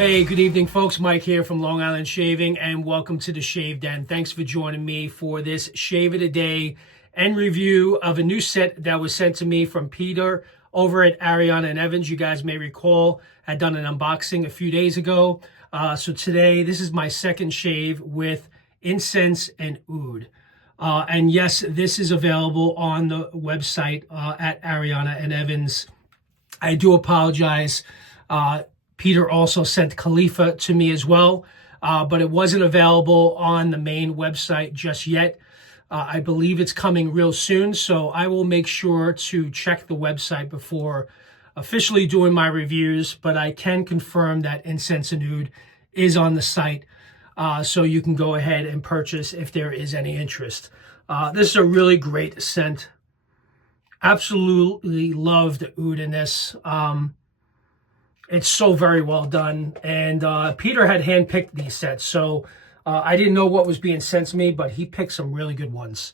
Hey, good evening, folks. Mike here from Long Island Shaving, and welcome to the Shave Den. Thanks for joining me for this Shave of the Day and review of a new set that was sent to me from Peter over at Ariana and Evans. You guys may recall I had done an unboxing a few days ago. So today, this is my second shave with Incense Oud. And yes, this is available on the website at Ariana and Evans. I do apologize. Peter also sent Khalifa to me as well, but it wasn't available on the main website just yet. I believe it's coming real soon, so I will make sure to check the website before officially doing my reviews, but I can confirm that Incense Oud is on the site, so you can go ahead and purchase if there is any interest. This is a really great scent. Absolutely love the oud in this. It's so very well done. And Peter had handpicked these sets, so I didn't know what was being sent to me, but he picked some really good ones.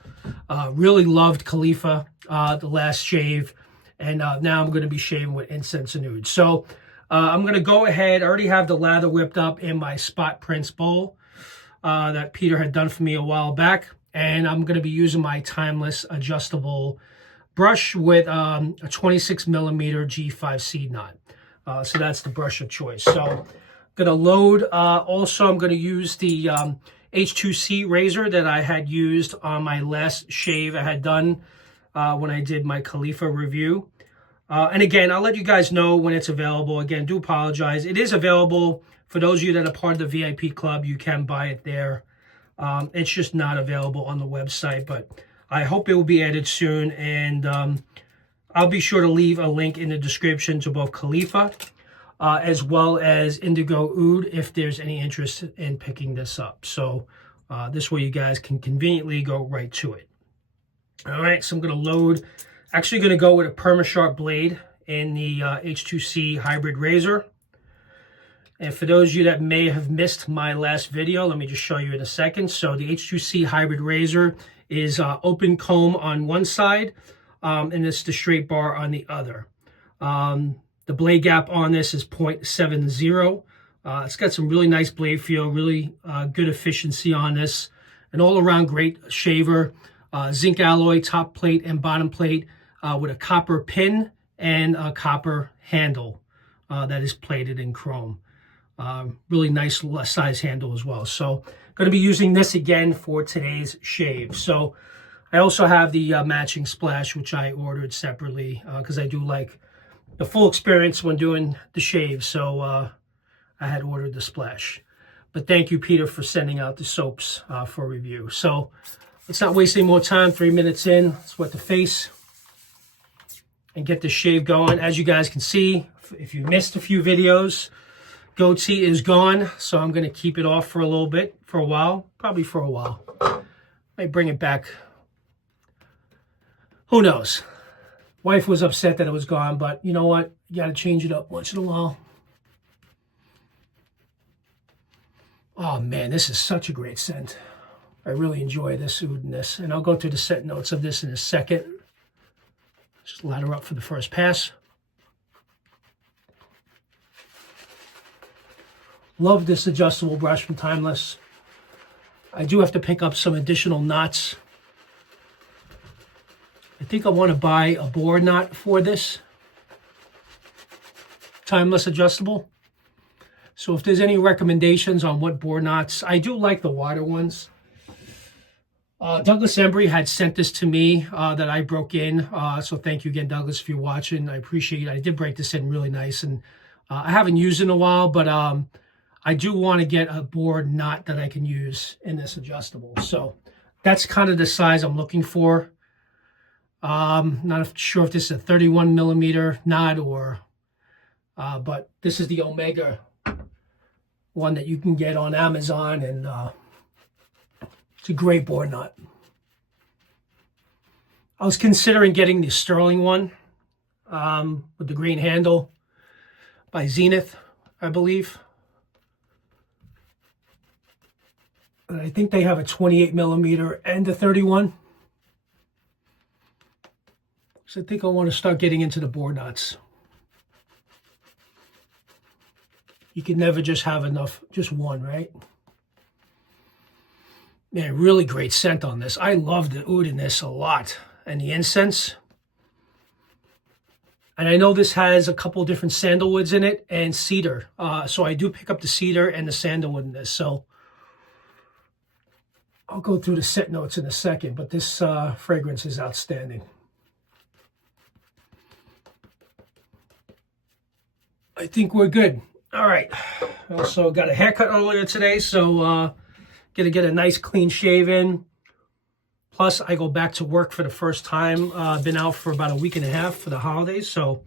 Really loved Khalifa, the last shave, and now I'm going to be shaving with Incense Oud. So I'm going to go ahead. I already have the lather whipped up in my Spot Prince bowl that Peter had done for me a while back, and I'm going to be using my timeless adjustable brush with a 26 millimeter G5 seed knot. So that's the brush of choice. So I'm going to load. Also, I'm going to use the H2C razor that I had used on my last shave I had done when I did my Khalifa review. And again, I'll let you guys know when it's available. Again, do apologize. It is available for those of you that are part of the VIP club. You can buy it there. It's just not available on the website, but I hope it will be added soon. And I'll be sure to leave a link in the description to both Khalifa as well as Indigo Oud if there's any interest in picking this up. So this way you guys can conveniently go right to it. All right, so I'm going to load. Actually going to go with a perma-sharp blade in the H2C Hybrid Razor. And for those of you that may have missed my last video, let me just show you in a second. So the H2C Hybrid Razor is open comb on one side, and it's the straight bar on the other. The blade gap on this is 0.70. It's got some really nice blade feel, really good efficiency on this. An all-around great shaver. Zinc alloy top plate and bottom plate with a copper pin and a copper handle that is plated in chrome. Really nice size handle as well. So going to be using this again for today's shave. So I also have the matching splash, which I ordered separately because I do like the full experience when doing the shave. So I had ordered the splash. But thank you, Peter, for sending out the soaps for review. So let's not waste any more time. 3 minutes in, let's wet the face and get the shave going. As you guys can see, if you missed a few videos, goatee is gone. So I'm going to keep it off for a little bit, for a while, probably for a while. Might bring it back. Who knows? Wife was upset that it was gone, but you know what? You got to change it up once in a while. Oh man, this is such a great scent. I really enjoy this oud in this, and I'll go through the scent notes of this in a second. Just ladder up for the first pass. Love this adjustable brush from Timeless. I do have to pick up some additional knots. I think I want to buy a board knot for this Timeless adjustable. So if there's any recommendations on what board knots, I do like the wider ones. Douglas Embry had sent this to me that I broke in. So thank you again, Douglas, if you're watching. I appreciate it. I did break this in really nice, and I haven't used it in a while, but I do want to get a board knot that I can use in this adjustable. So that's kind of the size I'm looking for. Not sure if this is a 31 millimeter knot or, but this is the Omega one that you can get on Amazon, and it's a great board knot. I was considering getting the Sterling one with the green handle by Zenith, I believe. And I think they have a 28 millimeter and a 31. So I think I want to start getting into the board knots. You can never just have enough, just one, right? Man, really great scent on this. I love the oud in this a lot. And the incense. And I know this has a couple different sandalwoods in it and cedar. So I do pick up the cedar and the sandalwood in this. So I'll go through the scent notes in a second, but this fragrance is outstanding. I think we're good. All right. I also got a haircut earlier today, so gonna get a nice clean shave in. Plus, I go back to work for the first time. I've been out for about a week and a half for the holidays, so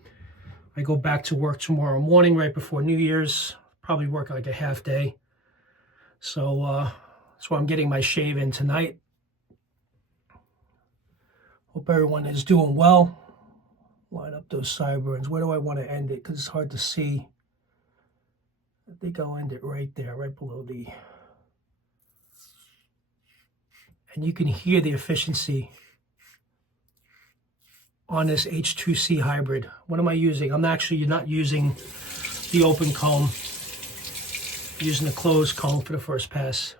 I go back to work tomorrow morning right before New Year's. Probably work like a half day. So that's why I'm getting my shave in tonight. Hope everyone is doing well. Line up those sideburns. Where do I want to end it? Because it's hard to see. I think I'll end it right there, right below the... And you can hear the efficiency on this H2C Hybrid. What am I using? I'm actually not using the open comb. I'm using the closed comb for the first pass.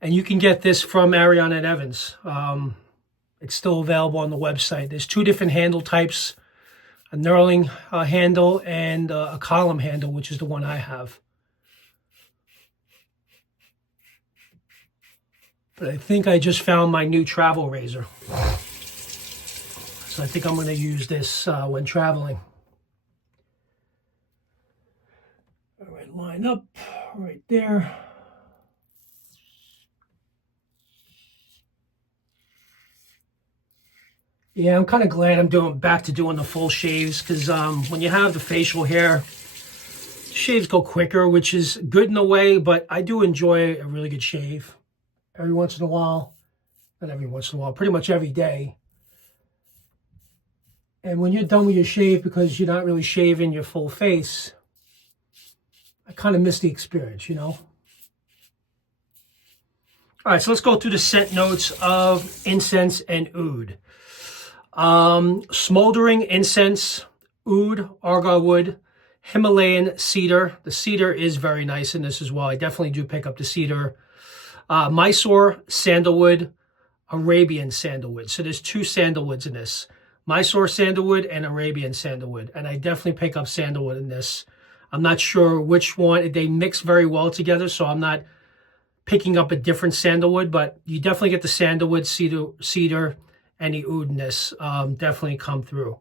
And you can get this from Ariana and Evans. It's still available on the website. There's two different handle types, a knurling handle and a column handle, which is the one I have. But I think I just found my new travel razor. So I think I'm going to use this when traveling. All right, line up right there. Yeah, I'm kind of glad I'm back to doing the full shaves, because when you have the facial hair, shaves go quicker, which is good in a way, but I do enjoy a really good shave. Every once in a while, not every once in a while, pretty much every day. And when you're done with your shave, because you're not really shaving your full face, I kind of miss the experience, you know? All right, so let's go through the scent notes of incense and oud. Smoldering incense, oud, argar wood, Himalayan cedar. The cedar is very nice in this as well. I definitely do pick up the cedar. Mysore sandalwood, Arabian sandalwood. So there's two sandalwoods in this. Mysore sandalwood and Arabian sandalwood. And I definitely pick up sandalwood in this. I'm not sure which one. They mix very well together, so I'm not picking up a different sandalwood, but you definitely get the sandalwood, cedar, and the oud in this. Definitely come through.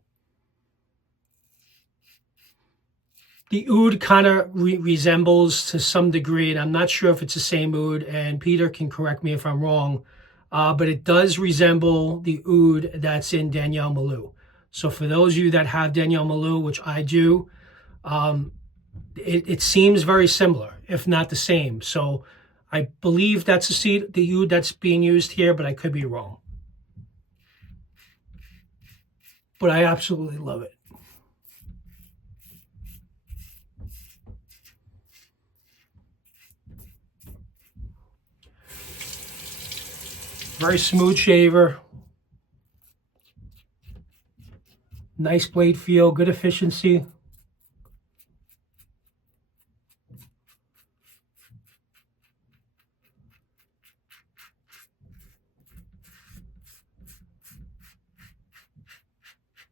The oud kind of resembles to some degree, and I'm not sure if it's the same oud, and Peter can correct me if I'm wrong, but it does resemble the oud that's in Danielle Malou. So for those of you that have Danielle Malou, which I do, it seems very similar, if not the same. So I believe that's the oud that's being used here, but I could be wrong. But I absolutely love it. Very smooth shaver. Nice blade feel, good efficiency.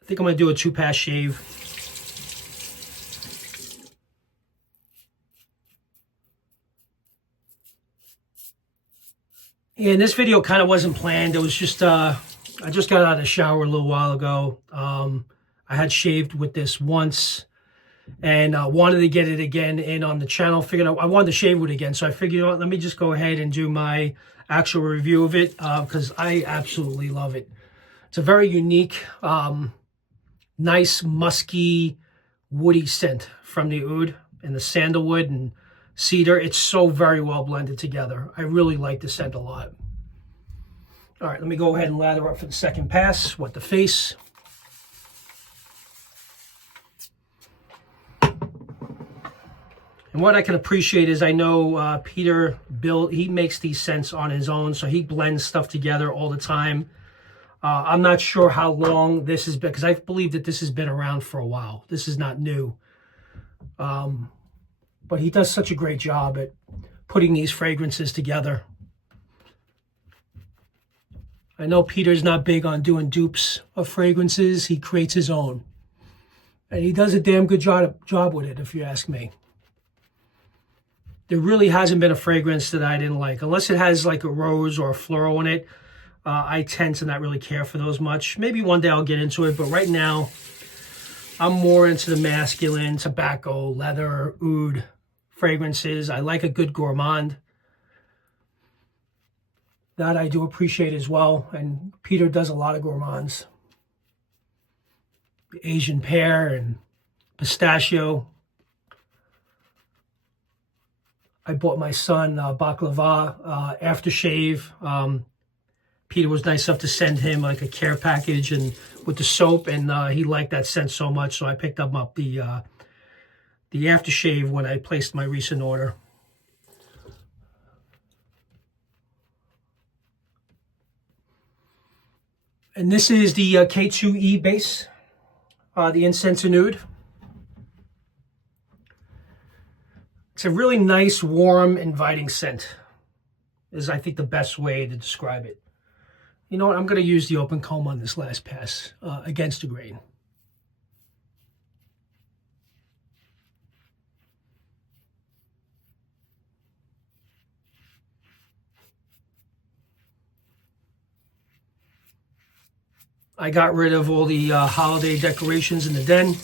I think I'm going to do a 2-pass shave. Yeah, and this video kind of wasn't planned. It was just, I just got out of the shower a little while ago. I had shaved with this once and wanted to get it again in on the channel. Figured I wanted to shave with it again. So I figured, you know what, let me just go ahead and do my actual review of it because I absolutely love it. It's a very unique, nice, musky, woody scent from the oud and the sandalwood and cedar. It's so very well blended together. I really like the scent a lot. All right, let me go ahead and lather up for the second pass. Wet the face. And what I can appreciate is I know Peter, he makes these scents on his own, so he blends stuff together all the time. I'm not sure how long this has been, because I believe that this has been around for a while. This is not new. But he does such a great job at putting these fragrances together. I know Peter's not big on doing dupes of fragrances. He creates his own. And he does a damn good job with it, if you ask me. There really hasn't been a fragrance that I didn't like. Unless it has like a rose or a floral in it, I tend to not really care for those much. Maybe one day I'll get into it, but right now, I'm more into the masculine, tobacco, leather, oud fragrances. I like a good gourmand. That I do appreciate as well. And Peter does a lot of gourmands. The Asian pear and pistachio. I bought my son baklava aftershave. Peter was nice enough to send him like a care package and with the soap, and he liked that scent so much, so I picked up the aftershave when I placed my recent order. And this is the K2E base, the Incense Oud. It's a really nice, warm, inviting scent, is I think the best way to describe it. You know what, I'm going to use the open comb on this last pass against the grain. I got rid of all the holiday decorations in the den,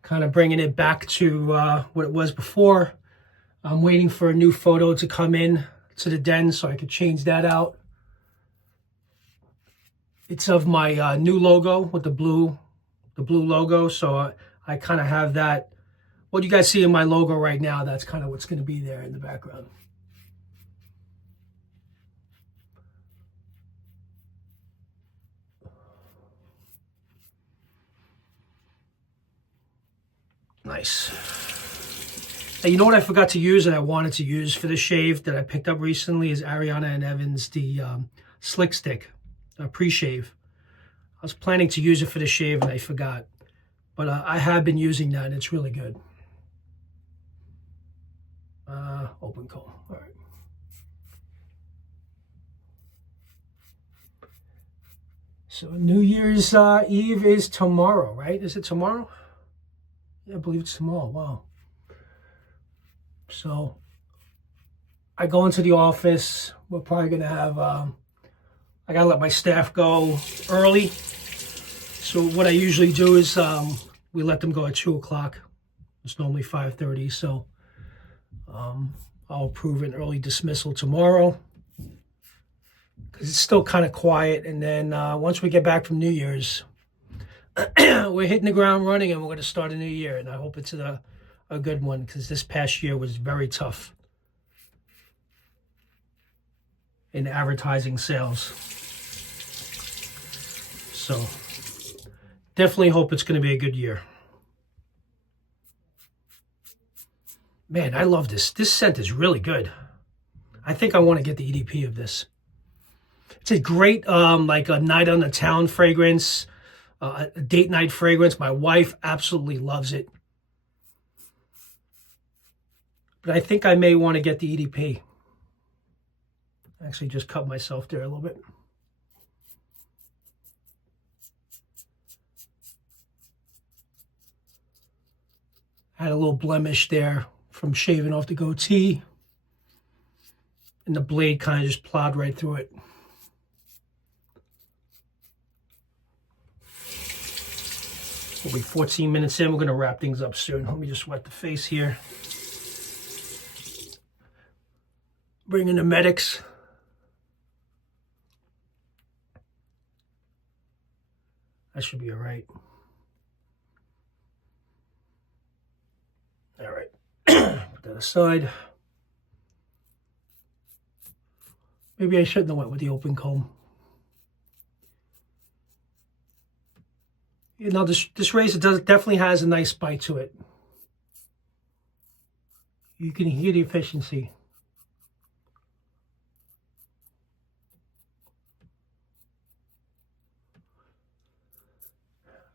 kind of bringing it back to what it was before. I'm waiting for a new photo to come in to the den so I could change that out. It's of my new logo with the blue logo, so I kind of have that. What you guys see in my logo right now, that's kind of what's going to be there in the background. Nice. Now, you know what I forgot to use and I wanted to use for the shave that I picked up recently is Ariana and Evans, the Slick Stick pre-shave. I was planning to use it for the shave and I forgot. But I have been using that and it's really good. Open comb. All right. So New Year's Eve is tomorrow, right? Is it tomorrow? Yeah, I believe it's tomorrow. Wow. So I go into the office. We're probably going to have, I got to let my staff go early. So what I usually do is we let them go at 2 o'clock. It's normally 5:30. So I'll approve an early dismissal tomorrow because it's still kind of quiet. And then once we get back from New Year's, we're hitting the ground running and we're going to start a new year. And I hope it's a good one because this past year was very tough in advertising sales. So definitely hope it's going to be a good year. Man, I love this. This scent is really good. I think I want to get the EDP of this. It's a great, like a night on the town fragrance, a date night fragrance. My wife absolutely loves it. But I think I may want to get the EDP. Actually, just cut myself there a little bit. I had a little blemish there from shaving off the goatee. And the blade kind of just plowed right through it. We'll be 14 minutes in. We're going to wrap things up soon. Let me just wet the face here. Bring in the medics. That should be all right. All right. Put that aside. Maybe I shouldn't have went with the open comb. You know, this razor definitely has a nice bite to it. You can hear the efficiency.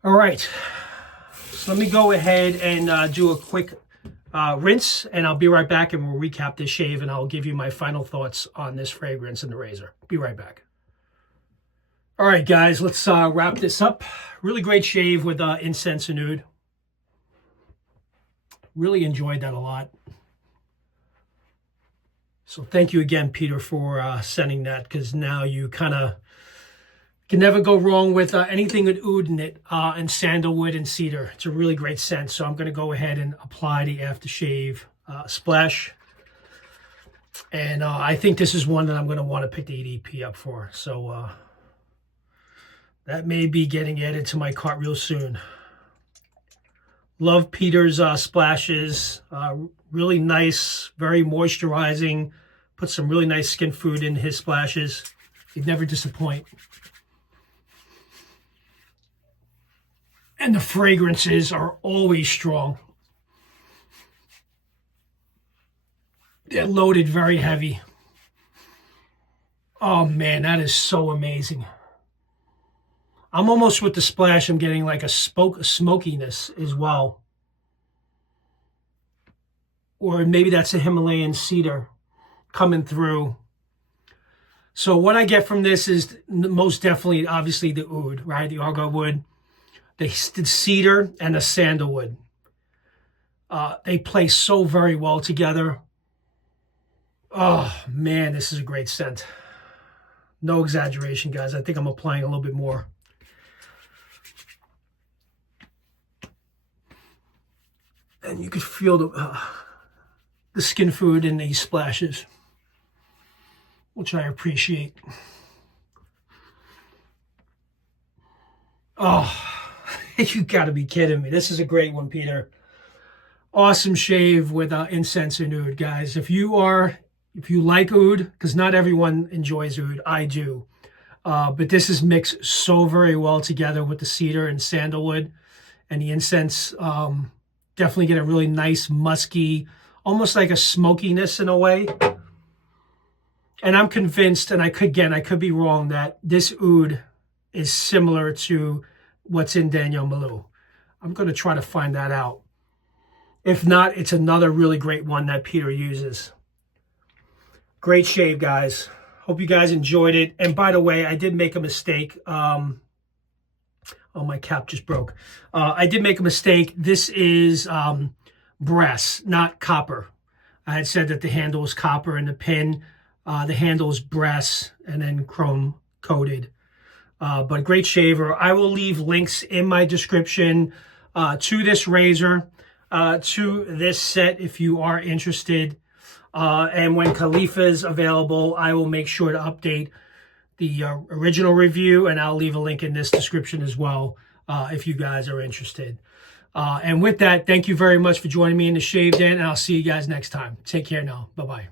All right, so let me go ahead and do a quick rinse, and I'll be right back and we'll recap this shave and I'll give you my final thoughts on this fragrance and the razor. Be right back. All right, guys, let's wrap this up. Really great shave with Incense Oud. Really enjoyed that a lot. So thank you again, Peter, for sending that, because now you kind of can never go wrong with anything with oud in it, and sandalwood and cedar. It's a really great scent. So I'm going to go ahead and apply the aftershave splash. And I think this is one that I'm going to want to pick the EDP up for. So that may be getting added to my cart real soon. Love Peter's splashes. Really nice, very moisturizing. Put some really nice skin food in his splashes. He'd never disappoint. And the fragrances are always strong. They're loaded very heavy. Oh man, that is so amazing. I'm almost with the splash, I'm getting like a smokiness as well. Or maybe that's a Himalayan cedar coming through. So what I get from this is most definitely, obviously, the oud, right? The argo wood, the cedar, and the sandalwood. They play so very well together. Oh, man, this is a great scent. No exaggeration, guys. I think I'm applying a little bit more. And you could feel the skin food in these splashes, which I appreciate. Oh, you gotta be kidding me. This is a great one, Peter. Awesome shave with Incense Oud, guys. If you like oud, because not everyone enjoys oud, I do. But this is mixed so very well together with the cedar and sandalwood and the incense. Definitely get a really nice, musky, almost like a smokiness in a way. And I'm convinced, and I could be wrong, that this oud is similar to what's in Daniel Malou. I'm going to try to find that out. If not, it's another really great one that Peter uses. Great shave, guys. Hope you guys enjoyed it. And by the way, I did make a mistake. Oh, my cap just broke. I did make a mistake. This is brass, not copper. I had said that the handle is copper and the pin, the handle is brass and then chrome coated. But great shaver. I will leave links in my description to this razor, to this set if you are interested. And when Khalifa is available, I will make sure to update the original review, and I'll leave a link in this description as well if you guys are interested. And with that, thank you very much for joining me in the Shave Den, and I'll see you guys next time. Take care now. Bye-bye.